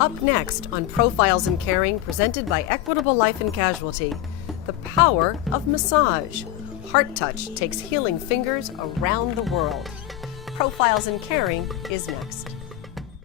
Up next on Profiles in Caring, presented by Equitable Life and Casualty, the power of massage. Heart Touch takes healing fingers around the world. Profiles in Caring is next.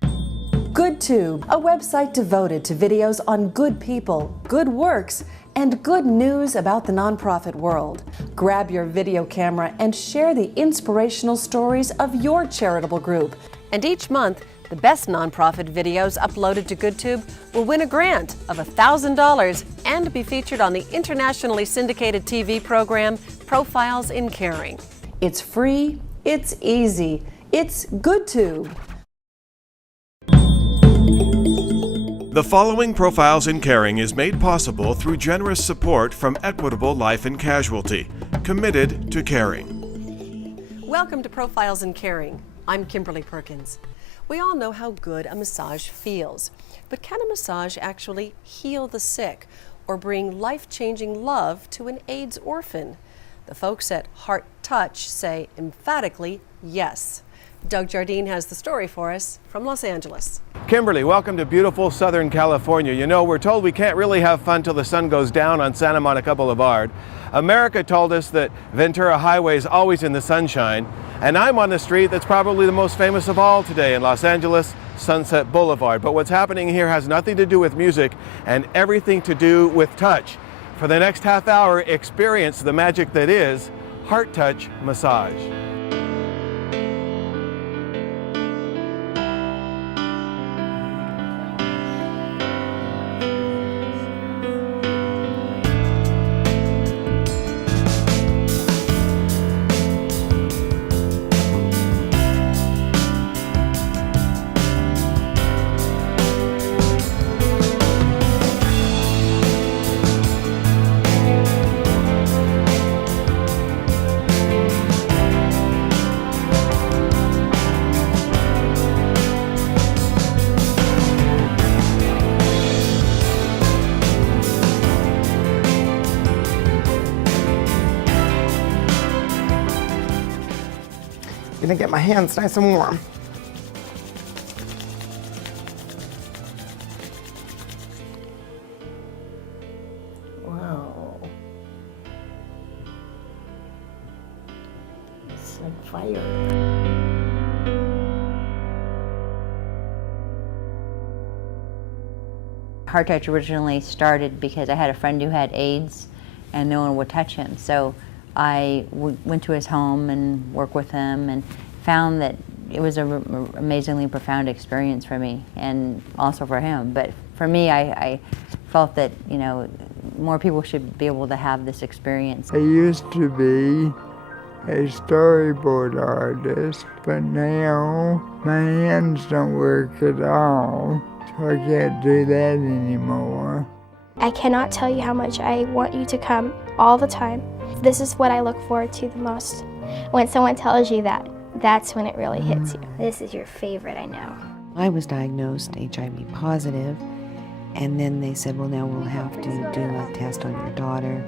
GoodTube, a website devoted to videos on good people, good works, and good news about the nonprofit world. Grab your video camera and share the inspirational stories of your charitable group. And each month, the best nonprofit videos uploaded to GoodTube will win a grant of $1,000 and be featured on the internationally syndicated TV program Profiles in Caring. It's free, it's easy, it's GoodTube. The following Profiles in Caring is made possible through generous support from Equitable Life and Casualty, committed to caring. Welcome to Profiles in Caring. I'm Kimberly Perkins. We all know how good a massage feels, but can a massage actually heal the sick or bring life-changing love to an AIDS orphan? The folks at Heart Touch say emphatically yes. Doug Jardine has the story for us from Los Angeles. Kimberly, welcome to beautiful Southern California. You know, we're told we can't really have fun till the sun goes down on Santa Monica Boulevard. America told us that Ventura Highway is always in the sunshine, and I'm on the street that's probably the most famous of all today in Los Angeles, Sunset Boulevard. But what's happening here has nothing to do with music and everything to do with touch. For the next half hour, experience the magic that is Heart Touch Massage. Gonna get my hands nice and warm. Wow. It's like fire. Heart Touch originally started because I had a friend who had AIDS and no one would touch him. So I went to his home and worked with him and found that it was an amazingly profound experience for me and also for him. But for me, I felt that, you know, more people should be able to have this experience. I used to be a storyboard artist, but now my hands don't work at all, so I can't do that anymore. I cannot tell you how much I want you to come all the time. This is what I look forward to the most. When someone tells you that, that's when it really hits you. This is your favorite, I know. I was diagnosed HIV positive, and then they said, well, now we'll have to do a test on your daughter.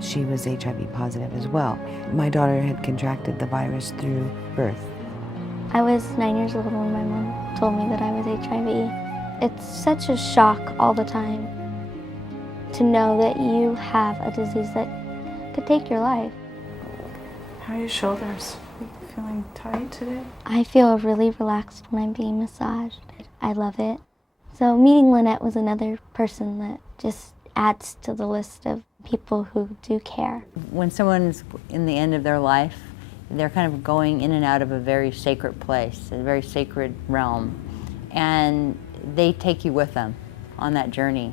She was HIV positive as well. My daughter had contracted the virus through birth. I was 9 years old when my mom told me that I was HIV. It's such a shock all the time to know that you have a disease that could take your life. How are your shoulders? Are you feeling tight today? I feel really relaxed when I'm being massaged. I love it. So meeting Lynette was another person that just adds to the list of people who do care. When someone's in the end of their life, they're kind of going in and out of a very sacred place, a very sacred realm, and they take you with them on that journey.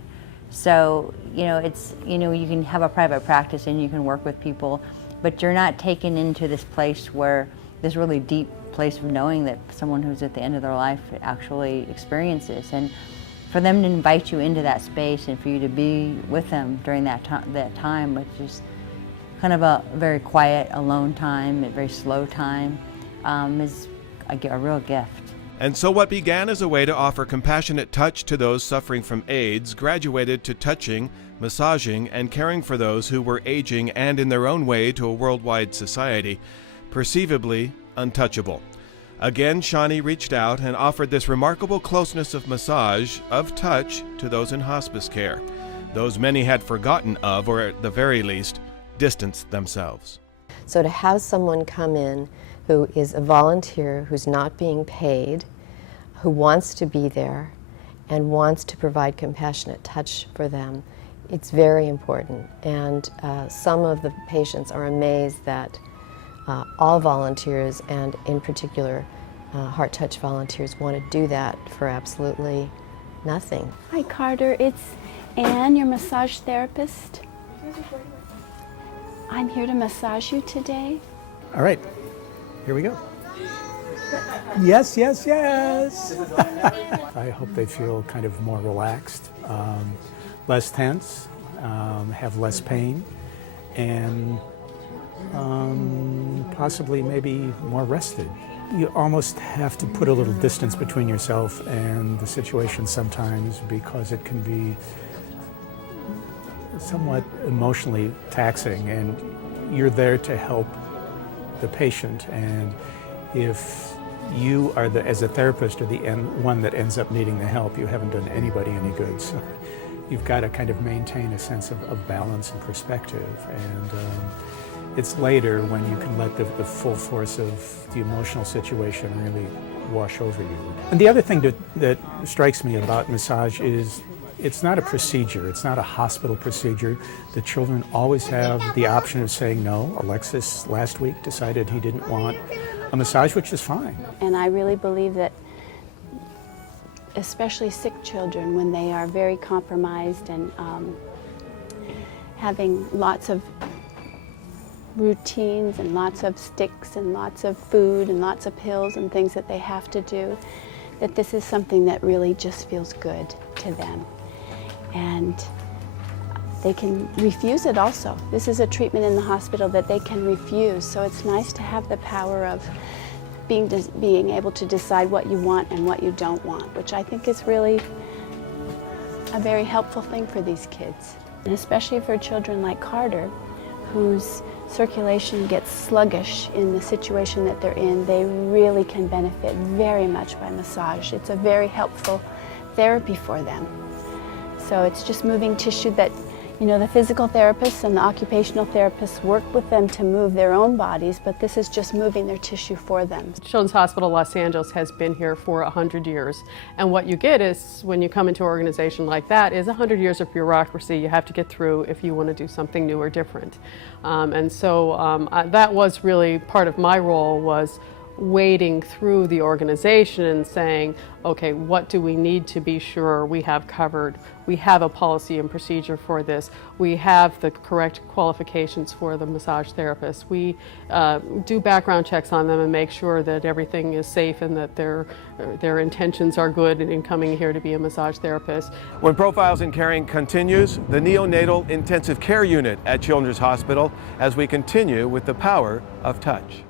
So, you know, it's, you know, you can have a private practice and you can work with people, but you're not taken into this place where, this really deep place of knowing that someone who's at the end of their life actually experiences. And for them to invite you into that space and for you to be with them during that time, which is kind of a very quiet, alone time, a very slow time, is a real gift. And so what began as a way to offer compassionate touch to those suffering from AIDS graduated to touching, massaging, and caring for those who were aging and in their own way to a worldwide society, perceivably untouchable. Again, Shawnee reached out and offered this remarkable closeness of massage, of touch, to those in hospice care, those many had forgotten of, or at the very least, distanced themselves. So to have someone come in who is a volunteer, who's not being paid, who wants to be there, and wants to provide compassionate touch for them, it's very important. And some of the patients are amazed that all volunteers, and in particular Heart Touch volunteers, want to do that for absolutely nothing. Hi Carter, it's Anne, your massage therapist. I'm here to massage you today. All right, here we go. Yes, yes, yes. I hope they feel kind of more relaxed, less tense, have less pain, and possibly maybe more rested. You almost have to put a little distance between yourself and the situation sometimes, because it can be somewhat emotionally taxing, and you're there to help the patient, and if you are, as a therapist, are the one that ends up needing the help, you haven't done anybody any good. So you've got to kind of maintain a sense of balance and perspective, and it's later when you can let the full force of the emotional situation really wash over you. And the other thing that strikes me about massage is it's not a procedure. It's not a hospital procedure. The children always have the option of saying no. Alexis last week decided he didn't want a massage, which is fine. And I really believe that especially sick children, when they are very compromised and having lots of routines and lots of sticks and lots of food and lots of pills and things that they have to do, that this is something that really just feels good to them. And they can refuse it also. This is a treatment in the hospital that they can refuse, so it's nice to have the power of being able to decide what you want and what you don't want, which I think is really a very helpful thing for these kids. And especially for children like Carter, whose circulation gets sluggish in the situation that they're in, they really can benefit very much by massage. It's a very helpful therapy for them. So it's just moving tissue that, you know, the physical therapists and the occupational therapists work with them to move their own bodies, but this is just moving their tissue for them. Children's Hospital Los Angeles has been here for 100 years. And what you get is, when you come into an organization like that, is 100 years of bureaucracy you have to get through if you want to do something new or different. That was really part of my role, was wading through the organization and saying, okay, what do we need to be sure we have covered? We have a policy and procedure for this. We have the correct qualifications for the massage therapists. We do background checks on them and make sure that everything is safe and that their intentions are good in coming here to be a massage therapist. When Profiles in Caring continues, the neonatal intensive care unit at Children's Hospital, as we continue with the power of touch.